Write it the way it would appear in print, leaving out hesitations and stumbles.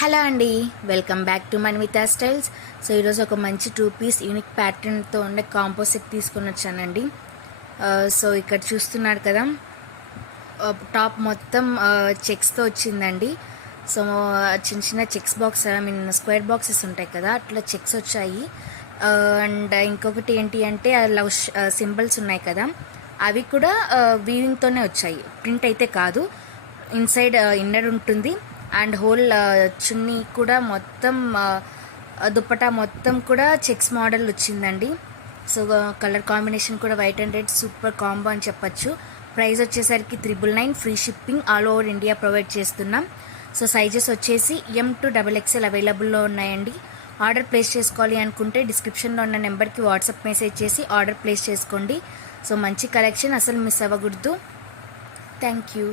Hello అండి, welcome back to Manvitha styles. So ఈరోజు ఒక మంచి 2 పీస్ యూనిక్ ప్యాటర్న్తో ఉండే కాంపోజిట్ తీసుకొని వచ్చానండి. సో ఇక్కడ చూస్తున్నారు కదా, టాప్ మొత్తం చెక్స్తో వచ్చిందండి. సో చిన్న చిన్న చెక్స్ బాక్స్, స్క్వేర్ బాక్సెస్ ఉంటాయి కదా, అట్లా చెక్స్ వచ్చాయి. అండ్ ఇంకొకటి ఏంటి అంటే లవ్ సింబల్స్ ఉన్నాయి కదా, అవి కూడా వీవింగ్తోనే వచ్చాయి, ప్రింట్ అయితే కాదు. ఇన్సైడ్ ఇన్నర్ ఉంటుంది అండ్ హోల్ చున్నీ కూడా మొత్తం దుప్పటా మొత్తం కూడా చెక్స్ మోడల్ వచ్చిందండి. సో కలర్ కాంబినేషన్ కూడా white and red super combo అని చెప్పచ్చు. ప్రైస్ వచ్చేసరికి 999, free shipping all over India provide చేస్తున్నాం. సో సైజెస్ వచ్చేసి M to XXL అవైలబుల్లో ఉన్నాయండి. ఆర్డర్ ప్లేస్ చేసుకోవాలి అనుకుంటే డిస్క్రిప్షన్లో ఉన్న నెంబర్కి వాట్సాప్ మెసేజ్ చేసి ఆర్డర్ ప్లేస్ చేసుకోండి. సో మంచి కలెక్షన్, అసలు మిస్ అవ్వకూడదు. Thank you.